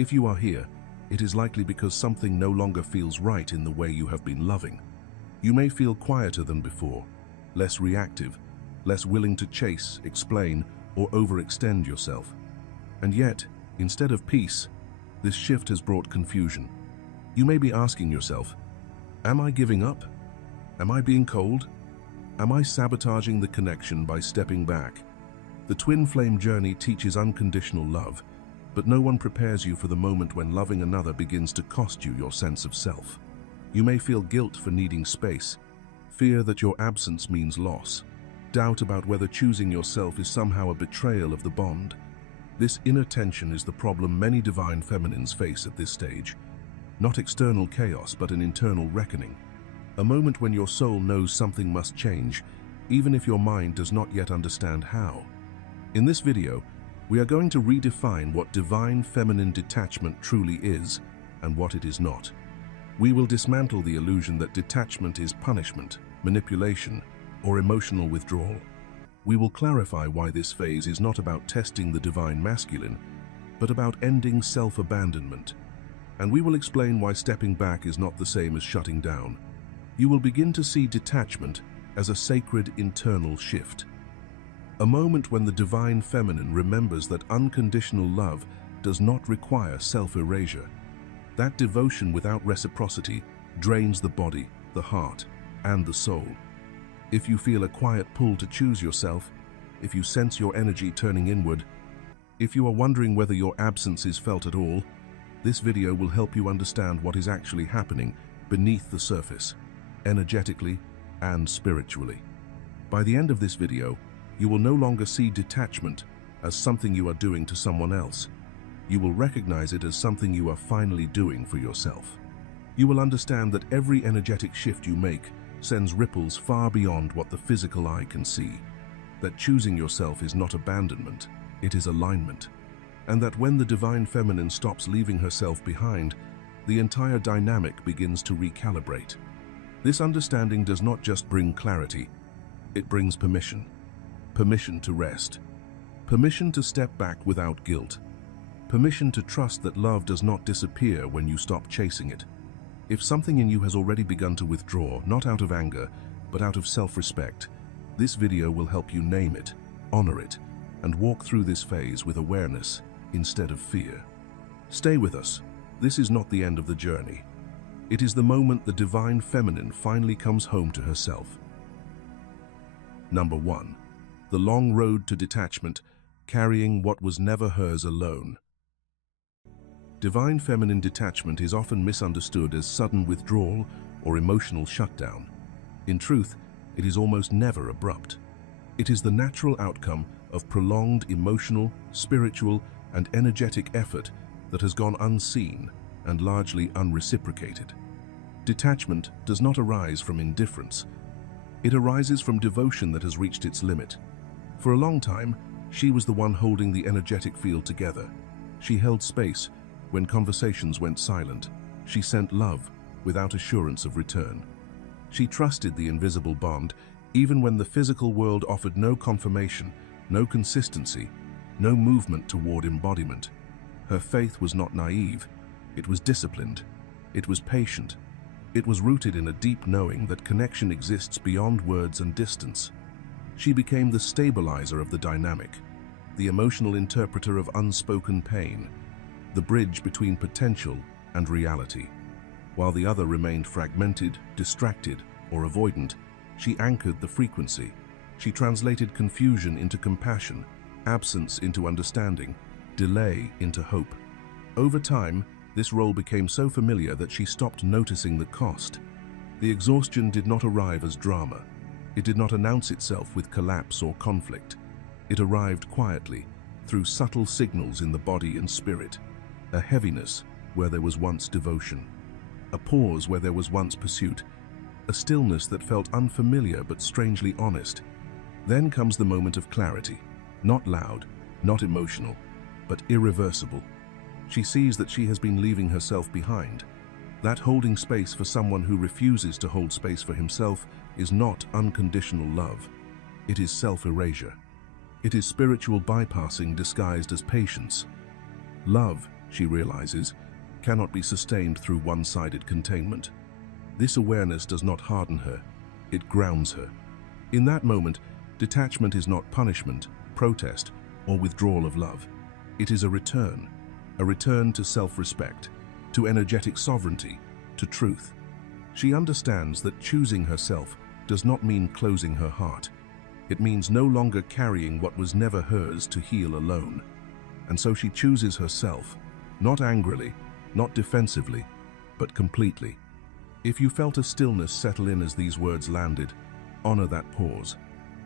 If you are here, it is likely because something no longer feels right in the way you have been loving. You may feel quieter than before, less reactive, less willing to chase, explain, or overextend yourself. And yet, instead of peace, this shift has brought confusion. You may be asking yourself, am I giving up? Am I being cold? Am I sabotaging the connection by stepping back? The twin flame journey teaches unconditional love, but no one prepares you for the moment when loving another begins to cost you your sense of self. You may feel guilt for needing space, fear that your absence means loss, doubt about whether choosing yourself is somehow a betrayal of the bond. This inner tension is the problem many divine feminines face at this stage. Not external chaos, but an internal reckoning. A moment when your soul knows something must change, even if your mind does not yet understand how. In this video, we are going to redefine what divine feminine detachment truly is and what it is not. We will dismantle the illusion that detachment is punishment, manipulation, or emotional withdrawal. We will clarify why this phase is not about testing the divine masculine, but about ending self-abandonment. And we will explain why stepping back is not the same as shutting down. You will begin to see detachment as a sacred internal shift. A moment when the divine feminine remembers that unconditional love does not require self-erasure. That devotion without reciprocity drains the body, the heart, and the soul. If you feel a quiet pull to choose yourself, if you sense your energy turning inward, if you are wondering whether your absence is felt at all, this video will help you understand what is actually happening beneath the surface, energetically and spiritually. By the end of this video, you will no longer see detachment as something you are doing to someone else. You will recognize it as something you are finally doing for yourself. You will understand that every energetic shift you make sends ripples far beyond what the physical eye can see. That choosing yourself is not abandonment, it is alignment. And that when the divine feminine stops leaving herself behind, the entire dynamic begins to recalibrate. This understanding does not just bring clarity, it brings permission. Permission to rest. Permission to step back without guilt. Permission to trust that love does not disappear when you stop chasing it. If something in you has already begun to withdraw, not out of anger, but out of self-respect, this video will help you name it, honor it, and walk through this phase with awareness instead of fear. Stay with us. This is not the end of the journey. It is the moment the divine feminine finally comes home to herself. Number 1. The long road to detachment, carrying what was never hers alone. Divine feminine detachment is often misunderstood as sudden withdrawal or emotional shutdown. In truth, it is almost never abrupt. It is the natural outcome of prolonged emotional, spiritual, and energetic effort that has gone unseen and largely unreciprocated. Detachment does not arise from indifference. It arises from devotion that has reached its limit. For a long time, she was the one holding the energetic field together. She held space when conversations went silent. She sent love without assurance of return. She trusted the invisible bond even when the physical world offered no confirmation, no consistency, no movement toward embodiment. Her faith was not naive. It was disciplined. It was patient. It was rooted in a deep knowing that connection exists beyond words and distance. She became the stabilizer of the dynamic, the emotional interpreter of unspoken pain, the bridge between potential and reality. While the other remained fragmented, distracted, or avoidant, she anchored the frequency. She translated confusion into compassion, absence into understanding, delay into hope. Over time, this role became so familiar that she stopped noticing the cost. The exhaustion did not arrive as drama. It did not announce itself with collapse or conflict. It arrived quietly, through subtle signals in the body and spirit. A heaviness where there was once devotion. A pause where there was once pursuit. A stillness that felt unfamiliar but strangely honest. Then comes the moment of clarity. Not loud, not emotional, but irreversible. She sees that she has been leaving herself behind. That holding space for someone who refuses to hold space for himself is not unconditional love. It is self-erasure. It is spiritual bypassing disguised as patience. Love she realizes, cannot be sustained through one-sided containment. This awareness does not harden her, it grounds her. In that moment, detachment is not punishment, protest, or withdrawal of love. It is a return to self-respect, to energetic sovereignty, to truth. She understands that choosing herself does not mean closing her heart. It means no longer carrying what was never hers to heal alone. And so she chooses herself, not angrily, not defensively, but completely. If you felt a stillness settle in as these words landed, honor that pause.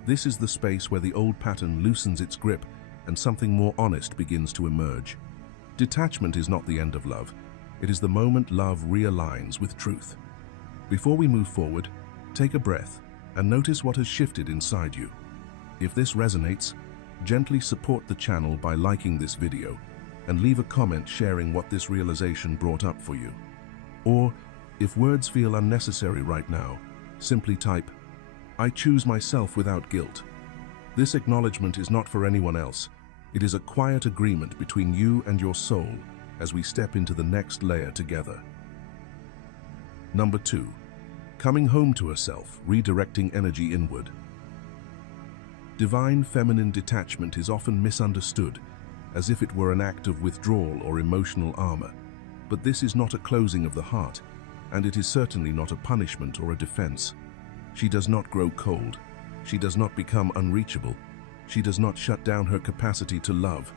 This is the space where the old pattern loosens its grip and something more honest begins to emerge. Detachment is not the end of love. It is the moment love realigns with truth. Before we move forward, take a breath and notice what has shifted inside you. If this resonates, gently support the channel by liking this video and leave a comment sharing what this realization brought up for you. Or, if words feel unnecessary right now, simply type, "I choose myself without guilt." This acknowledgement is not for anyone else. It is a quiet agreement between you and your soul as we step into the next layer together. Number 2. Coming home to herself, redirecting energy inward. Divine feminine detachment is often misunderstood, as if it were an act of withdrawal or emotional armor. But this is not a closing of the heart, and it is certainly not a punishment or a defense. She does not grow cold. She does not become unreachable. She does not shut down her capacity to love.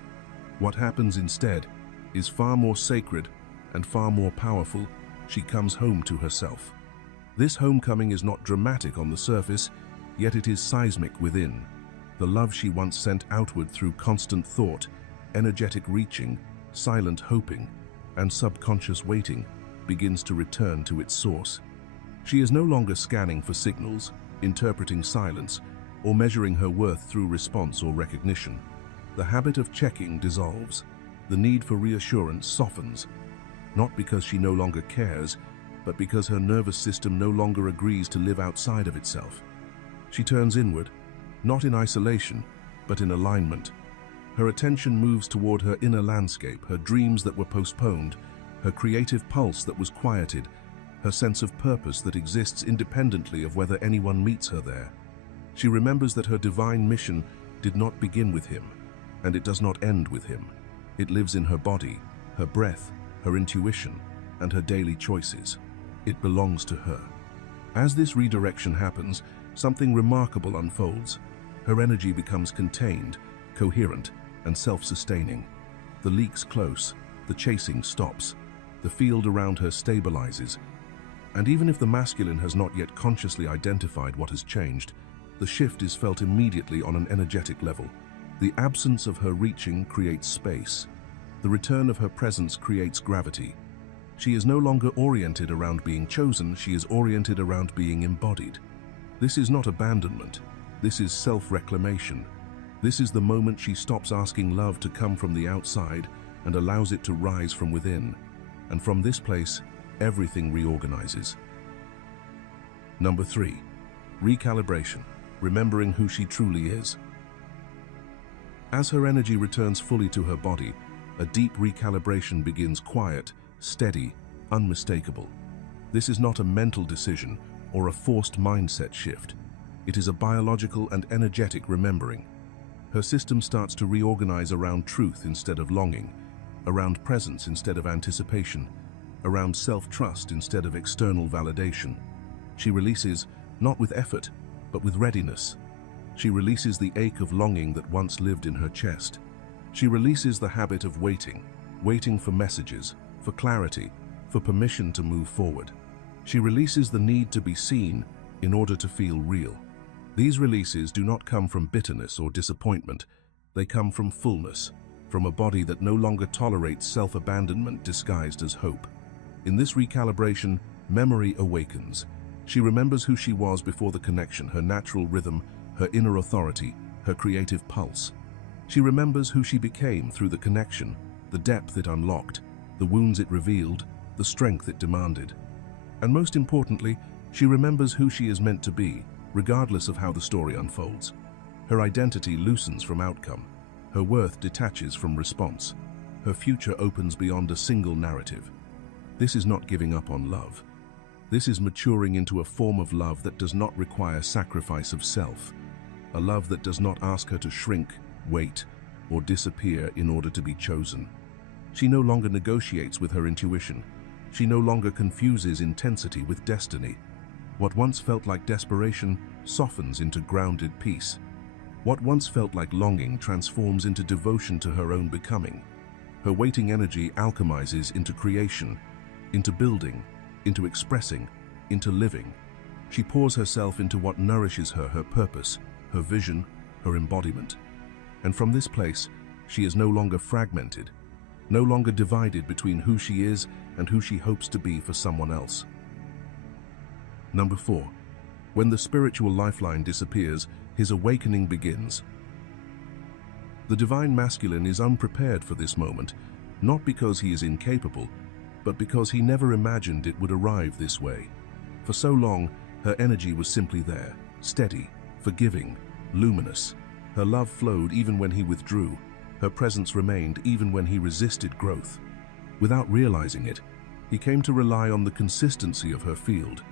What happens instead is far more sacred and far more powerful. She comes home to herself. This homecoming is not dramatic on the surface, yet it is seismic within. The love she once sent outward through constant thought, energetic reaching, silent hoping, and subconscious waiting begins to return to its source. She is no longer scanning for signals, interpreting silence, or measuring her worth through response or recognition. The habit of checking dissolves. The need for reassurance softens, not because she no longer cares, but because her nervous system no longer agrees to live outside of itself. She turns inward, not in isolation, but in alignment. Her attention moves toward her inner landscape, her dreams that were postponed, her creative pulse that was quieted, her sense of purpose that exists independently of whether anyone meets her there. She remembers that her divine mission did not begin with him, and it does not end with him. It lives in her body, her breath, her intuition, and her daily choices. It belongs to her. As this redirection happens, something remarkable unfolds. Her energy becomes contained, coherent, and self-sustaining. The leaks close, the chasing stops, the field around her stabilizes. And even if the masculine has not yet consciously identified what has changed, the shift is felt immediately on an energetic level. The absence of her reaching creates space. The return of her presence creates gravity. She is no longer oriented around being chosen, she is oriented around being embodied. This is not abandonment. This is self-reclamation. This is the moment she stops asking love to come from the outside and allows it to rise from within. And from this place, everything reorganizes. Number 3. Recalibration, remembering who she truly is. As her energy returns fully to her body, a deep recalibration begins, quiet, steady, unmistakable. This is not a mental decision or a forced mindset shift. It is a biological and energetic remembering. Her system starts to reorganize around truth instead of longing, around presence instead of anticipation, around self-trust instead of external validation. She releases, not with effort, but with readiness. She releases the ache of longing that once lived in her chest. She releases the habit of waiting for messages, for clarity, for permission to move forward. She releases the need to be seen in order to feel real. These releases do not come from bitterness or disappointment. They come from fullness, from a body that no longer tolerates self-abandonment disguised as hope. In this recalibration, memory awakens. She remembers who she was before the connection, her natural rhythm, her inner authority, her creative pulse. She remembers who she became through the connection, the depth it unlocked, the wounds it revealed, the strength it demanded. And most importantly, she remembers who she is meant to be, regardless of how the story unfolds. Her identity loosens from outcome. Her worth detaches from response. her future opens beyond a single narrative. This is not giving up on love. This is maturing into a form of love that does not require sacrifice of self, a love that does not ask her to shrink, wait, or disappear in order to be chosen. She no longer negotiates with her intuition. She no longer confuses intensity with destiny. What once felt like desperation softens into grounded peace. What once felt like longing transforms into devotion to her own becoming. Her waiting energy alchemizes into creation, into building, into expressing, into living. She pours herself into what nourishes her, her purpose, her vision, her embodiment. And from this place, she is no longer fragmented, no longer divided between who she is and who she hopes to be for someone else. Number 4. When the spiritual lifeline disappears, his awakening begins. The divine masculine is unprepared for this moment, not because he is incapable, but because he never imagined it would arrive this way. For so long, her energy was simply there, steady, forgiving, luminous. Her love flowed even when he withdrew. Her presence remained even when he resisted growth. Without realizing it, he came to rely on the consistency of her field,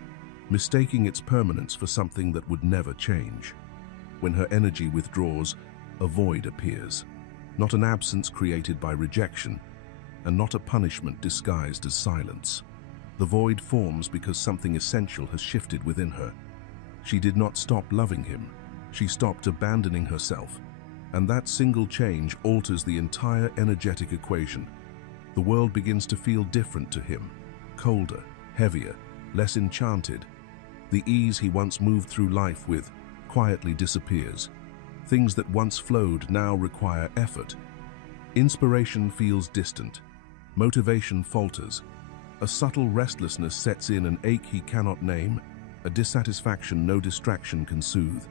mistaking its permanence for something that would never change. When her energy withdraws, a void appears, not an absence created by rejection, and not a punishment disguised as silence. The void forms because something essential has shifted within her. She did not stop loving him. She stopped abandoning herself, and that single change alters the entire energetic equation. The world begins to feel different to him, colder, heavier, less enchanted. The ease he once moved through life with quietly disappears. Things that once flowed now require effort. Inspiration feels distant. Motivation falters. A subtle restlessness sets in, an ache he cannot name, a dissatisfaction no distraction can soothe.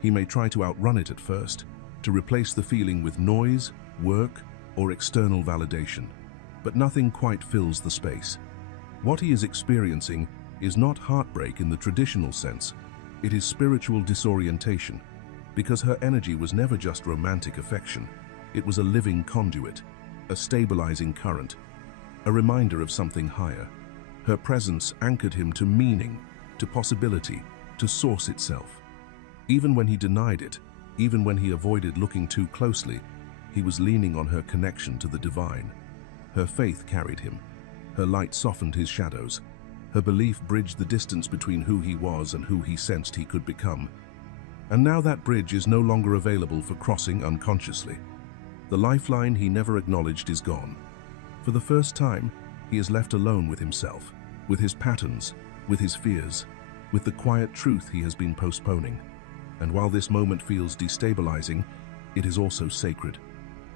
He may try to outrun it at first, to replace the feeling with noise, work, or external validation. But nothing quite fills the space. What he is experiencing is not heartbreak in the traditional sense. It is spiritual disorientation, because her energy was never just romantic affection. It was a living conduit, a stabilizing current, a reminder of something higher. Her presence anchored him to meaning, to possibility, to source itself. Even when he denied it, even when he avoided looking too closely, he was leaning on her connection to the divine. Her faith carried him. Her light softened his shadows. Her belief bridged the distance between who he was and who he sensed he could become. And now that bridge is no longer available for crossing unconsciously. The lifeline he never acknowledged is gone. For the first time, he is left alone with himself, with his patterns, with his fears, with the quiet truth he has been postponing. And while this moment feels destabilizing, it is also sacred.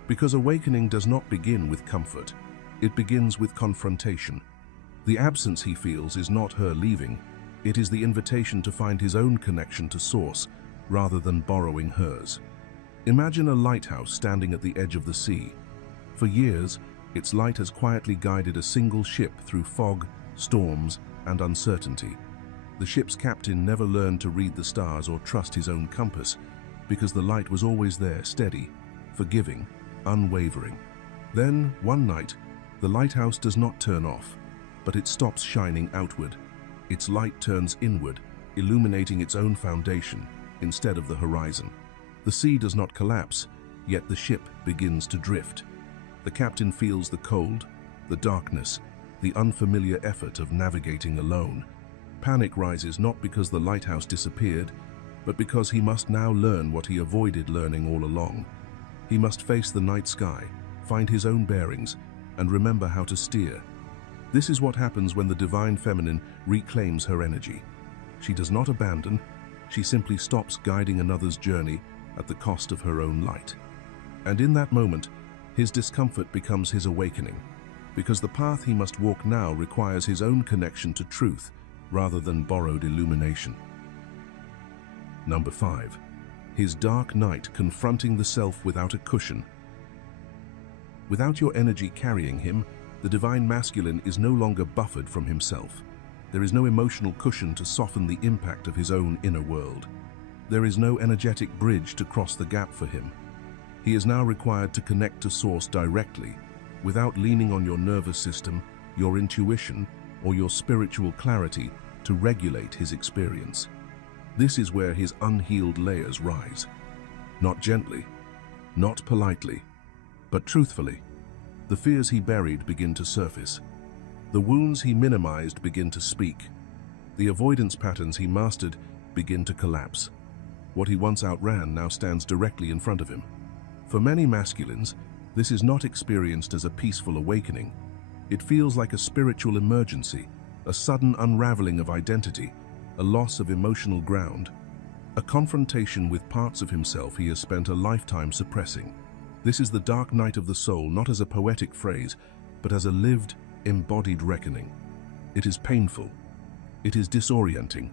Because awakening does not begin with comfort. It begins with confrontation. The absence he feels is not her leaving. It is the invitation to find his own connection to source, rather than borrowing hers. Imagine a lighthouse standing at the edge of the sea. For years, its light has quietly guided a single ship through fog, storms, and uncertainty. The ship's captain never learned to read the stars or trust his own compass, because the light was always there, steady, forgiving, unwavering. Then, one night, the lighthouse does not turn off, but it stops shining outward. Its light turns inward, illuminating its own foundation instead of the horizon. The sea does not collapse, yet the ship begins to drift. The captain feels the cold, the darkness, the unfamiliar effort of navigating alone. Panic rises not because the lighthouse disappeared, but because he must now learn what he avoided learning all along. He must face the night sky, find his own bearings, and remember how to steer. This is what happens when the divine feminine reclaims her energy. She does not abandon, she simply stops guiding another's journey at the cost of her own light. And in that moment, his discomfort becomes his awakening, because the path he must walk now requires his own connection to truth rather than borrowed illumination. Number 5. His dark night confronting the self without a cushion. Without your energy carrying him, the divine masculine is no longer buffered from himself. There is no emotional cushion to soften the impact of his own inner world. There is no energetic bridge to cross the gap for him. He is now required to connect to source directly, without leaning on your nervous system, your intuition, or your spiritual clarity to regulate his experience. This is where his unhealed layers rise. Not gently, not politely, but truthfully. The fears he buried begin to surface. The wounds he minimized begin to speak. The avoidance patterns he mastered begin to collapse. What he once outran now stands directly in front of him. For many masculines, this is not experienced as a peaceful awakening. It feels like a spiritual emergency, a sudden unraveling of identity, a loss of emotional ground, a confrontation with parts of himself he has spent a lifetime suppressing. This is the dark night of the soul, not as a poetic phrase, but as a lived, embodied reckoning. It is painful. It is disorienting.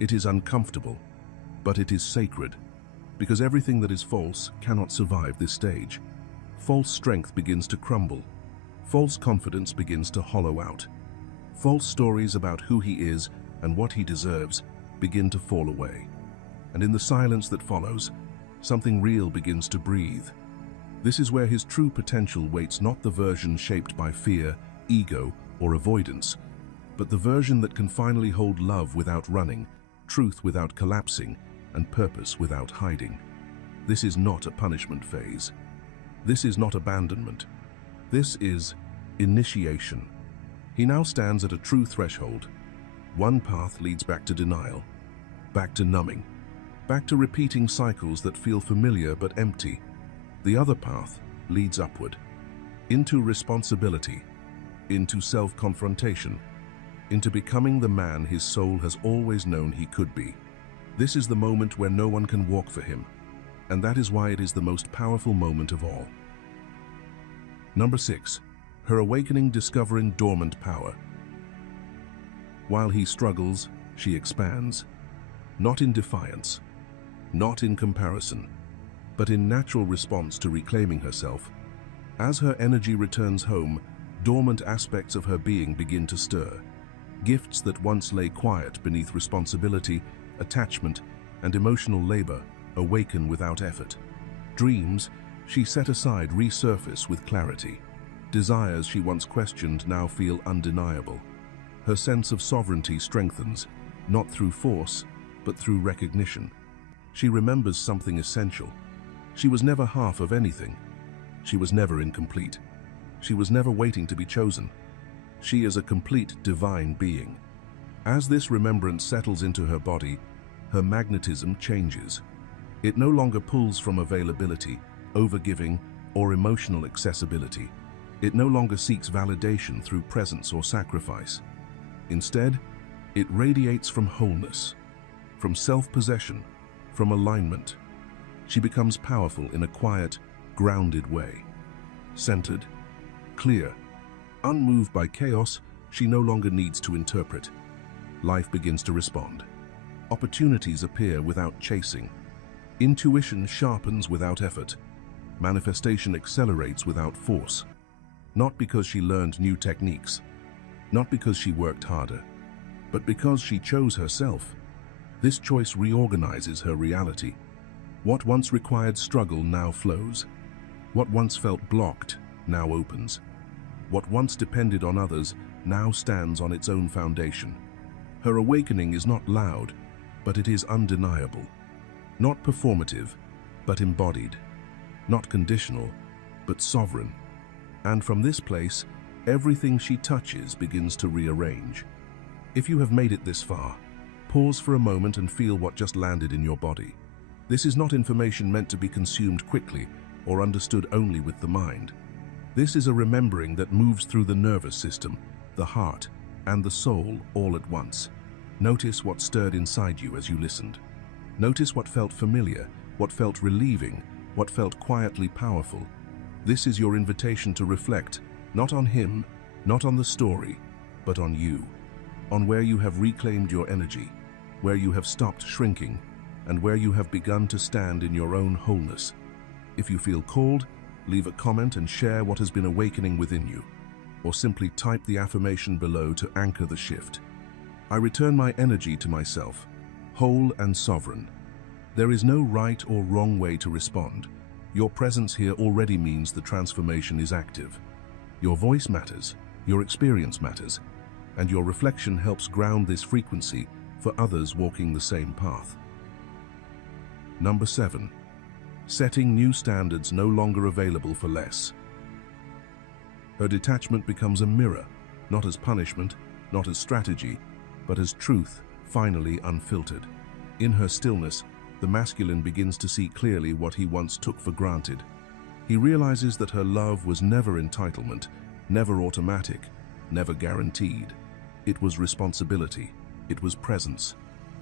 It is uncomfortable. But it is sacred, because everything that is false cannot survive this stage. False strength begins to crumble. False confidence begins to hollow out. False stories about who he is and what he deserves begin to fall away. And in the silence that follows, something real begins to breathe. This is where his true potential waits, not the version shaped by fear, ego, or avoidance, but the version that can finally hold love without running, truth without collapsing, and purpose without hiding. This is not a punishment phase. This is not abandonment. This is initiation. He now stands at a true threshold. One path leads back to denial, back to numbing, back to repeating cycles that feel familiar but empty. The other path leads upward, into responsibility, into self-confrontation, into becoming the man his soul has always known he could be. This is the moment where no one can walk for him, and that is why it is the most powerful moment of all. Number 6. Her awakening, discovering dormant power. While he struggles, she expands, not in defiance, not in comparison, but in natural response to reclaiming herself. As her energy returns home, dormant aspects of her being begin to stir. Gifts that once lay quiet beneath responsibility, attachment, and emotional labor awaken without effort. Dreams she set aside resurface with clarity. Desires she once questioned now feel undeniable. Her sense of sovereignty strengthens, not through force, but through recognition. She remembers something essential. She was never half of anything. She was never incomplete. She was never waiting to be chosen. She is a complete divine being. As this remembrance settles into her body, her magnetism changes. It no longer pulls from availability, overgiving, or emotional accessibility. It no longer seeks validation through presence or sacrifice. Instead, it radiates from wholeness, from self-possession, from alignment. She becomes powerful in a quiet, grounded way. Centered, clear, unmoved by chaos, she no longer needs to interpret. Life begins to respond. Opportunities appear without chasing. Intuition sharpens without effort. Manifestation accelerates without force. Not because she learned new techniques, not because she worked harder, but because she chose herself. This choice reorganizes her reality. What once required struggle now flows. What once felt blocked now opens. What once depended on others now stands on its own foundation. Her awakening is not loud, but it is undeniable. Not performative, but embodied. Not conditional, but sovereign. And from this place, everything she touches begins to rearrange. If you have made it this far, pause for a moment and feel what just landed in your body. This is not information meant to be consumed quickly or understood only with the mind. This is a remembering that moves through the nervous system, the heart, and the soul all at once. Notice what stirred inside you as you listened. Notice what felt familiar, what felt relieving, what felt quietly powerful. This is your invitation to reflect, not on him, not on the story, but on you. On where you have reclaimed your energy, where you have stopped shrinking, and where you have begun to stand in your own wholeness. If you feel called, leave a comment and share what has been awakening within you, or simply type the affirmation below to anchor the shift. I return my energy to myself, whole and sovereign. There is no right or wrong way to respond. Your presence here already means the transformation is active. Your voice matters, your experience matters, and your reflection helps ground this frequency for others walking the same path. Number 7. Setting new standards no longer available for less. Her detachment becomes a mirror, not as punishment, not as strategy, but as truth, finally unfiltered. In her stillness, the masculine begins to see clearly what he once took for granted. He realizes that her love was never entitlement, never automatic, never guaranteed. It was responsibility. It was presence.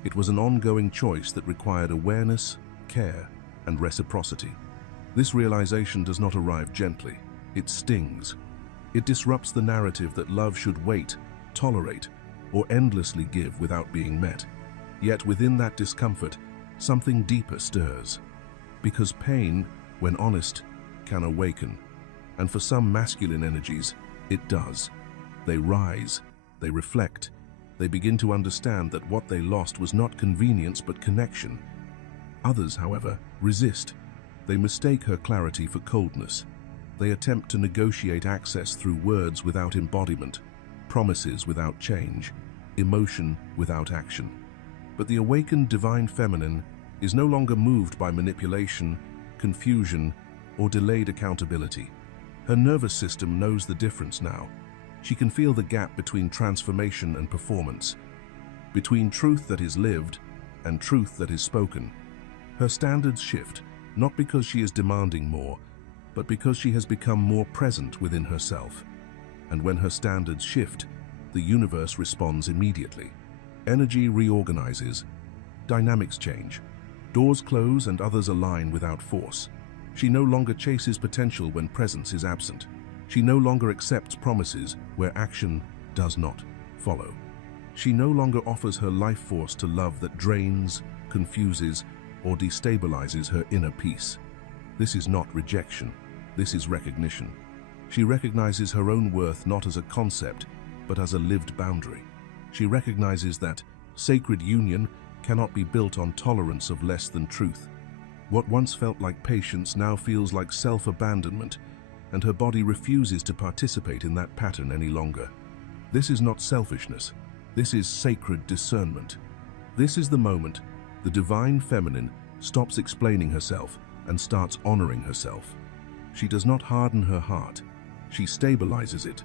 It was an ongoing choice that required awareness, care, and reciprocity. This realization does not arrive gently. It stings. It disrupts the narrative that love should wait, tolerate, or endlessly give without being met. Yet within that discomfort, something deeper stirs. Because pain, when honest, can awaken. And for some masculine energies, it does. They rise, they reflect, they begin to understand that what they lost was not convenience but connection. Others, however, resist. They mistake her clarity for coldness. They attempt to negotiate access through words without embodiment, promises without change, emotion without action. But the awakened divine feminine is no longer moved by manipulation, confusion, or delayed accountability. Her nervous system knows the difference now. She can feel the gap between transformation and performance, between truth that is lived and truth that is spoken. Her standards shift, not because she is demanding more, but because she has become more present within herself. And when her standards shift, the universe responds immediately. Energy reorganizes, dynamics change, doors close and others align without force. She no longer chases potential when presence is absent. She no longer accepts promises where action does not follow. She no longer offers her life force to love that drains, confuses, or destabilizes her inner peace. This is not rejection. This is recognition. She recognizes her own worth not as a concept, but as a lived boundary. She recognizes that sacred union cannot be built on tolerance of less than truth. What once felt like patience now feels like self-abandonment, and her body refuses to participate in that pattern any longer. This is not selfishness. This is sacred discernment. This is the moment the divine feminine stops explaining herself and starts honoring herself. She does not harden her heart. She stabilizes it.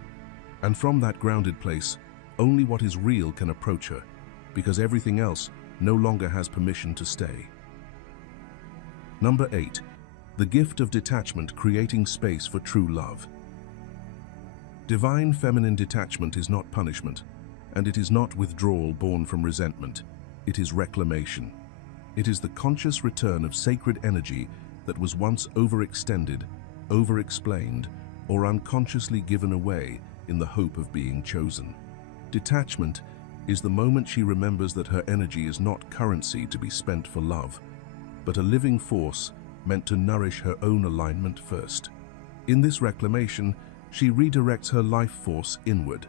And from that grounded place, only what is real can approach her, because everything else no longer has permission to stay. Number 8. The gift of detachment, creating space for true love. Divine feminine detachment is not punishment, and it is not withdrawal born from resentment. It is reclamation. It is the conscious return of sacred energy that was once overextended, over-explained, or unconsciously given away in the hope of being chosen. Detachment is the moment she remembers that her energy is not currency to be spent for love, but a living force meant to nourish her own alignment first. In this reclamation, she redirects her life force inward.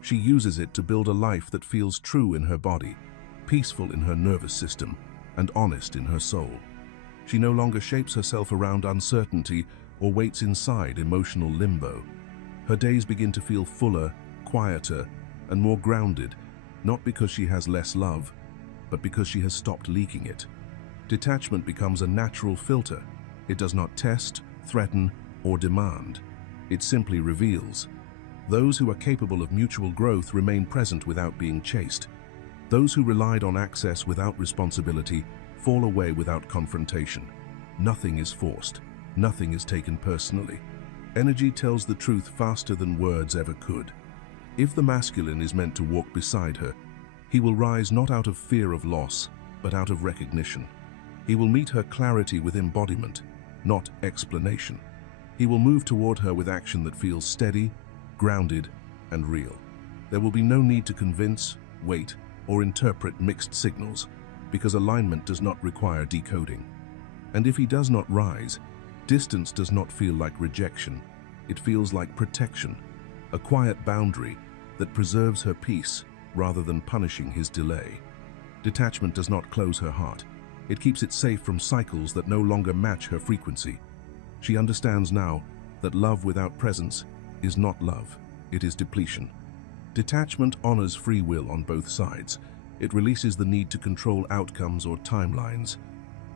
She uses it to build a life that feels true in her body, peaceful in her nervous system, and honest in her soul. She no longer shapes herself around uncertainty or waits inside emotional limbo. Her days begin to feel fuller, quieter, and more grounded, not because she has less love, but because she has stopped leaking it. Detachment becomes a natural filter. It does not test, threaten, or demand. It simply reveals. Those who are capable of mutual growth remain present without being chased. Those who relied on access without responsibility fall away without confrontation. Nothing is forced. Nothing is taken personally. Energy tells the truth faster than words ever could. If the masculine is meant to walk beside her, he will rise not out of fear of loss, but out of recognition. He will meet her clarity with embodiment, not explanation. He will move toward her with action that feels steady, grounded, and real. There will be no need to convince, wait, or interpret mixed signals, because alignment does not require decoding. And if he does not rise, distance does not feel like rejection. It feels like protection, a quiet boundary that preserves her peace rather than punishing his delay. Detachment does not close her heart. It keeps it safe from cycles that no longer match her frequency. She understands now that love without presence is not love, it is depletion. Detachment honors free will on both sides. It releases the need to control outcomes or timelines.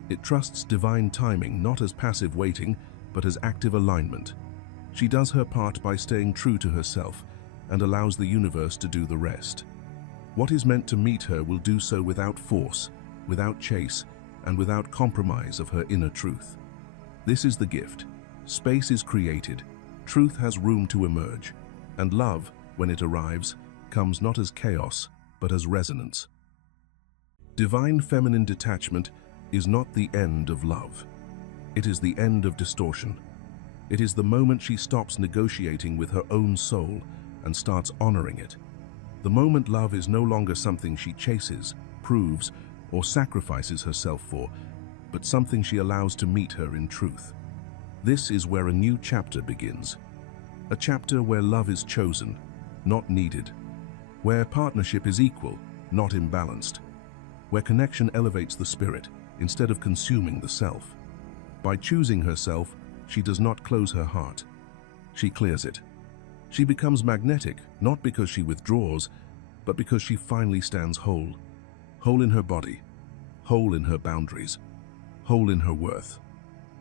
It trusts divine timing not as passive waiting, but as active alignment. She does her part by staying true to herself and allows the universe to do the rest. What is meant to meet her will do so without force, without chase, and without compromise of her inner truth. This is the gift. Space is created, truth has room to emerge, and love, when it arrives, comes not as chaos, but as resonance. Divine feminine detachment is not the end of love. It is the end of distortion. It is the moment she stops negotiating with her own soul and starts honoring it. The moment love is no longer something she chases, proves, or sacrifices herself for, but something she allows to meet her in truth. This is where a new chapter begins. A chapter where love is chosen, not needed. Where partnership is equal, not imbalanced. Where connection elevates the spirit instead of consuming the self. By choosing herself, she does not close her heart. She clears it. She becomes magnetic, not because she withdraws, but because she finally stands whole. Whole in her body, whole in her boundaries, whole in her worth.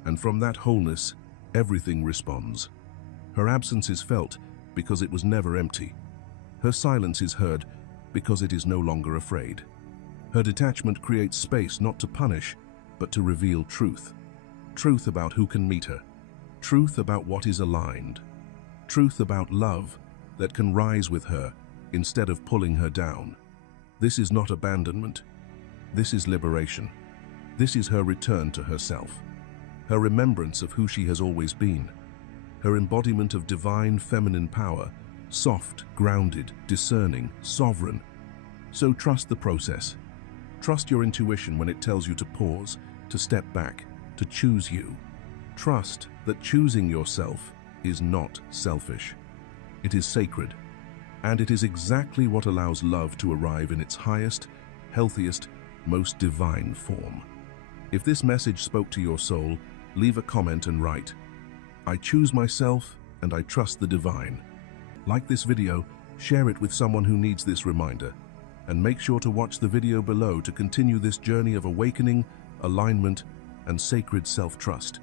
And from that wholeness, everything responds. Her absence is felt because it was never empty. Her silence is heard because it is no longer afraid. Her detachment creates space not to punish, but to reveal truth. Truth about who can meet her. Truth about what is aligned. Truth about love that can rise with her instead of pulling her down. This is not abandonment. This is liberation. This is her return to herself. Her remembrance of who she has always been. Her embodiment of divine feminine power, soft, grounded, discerning, sovereign. So trust the process. Trust your intuition when it tells you to pause, to step back, to choose you. Trust that choosing yourself is not selfish. It is sacred, and it is exactly what allows love to arrive in its highest, healthiest, most divine form. If this message spoke to your soul, leave a comment and write, "I choose myself and I trust the divine." Like this video, share it with someone who needs this reminder, and make sure to watch the video below to continue this journey of awakening, alignment, and sacred self-trust.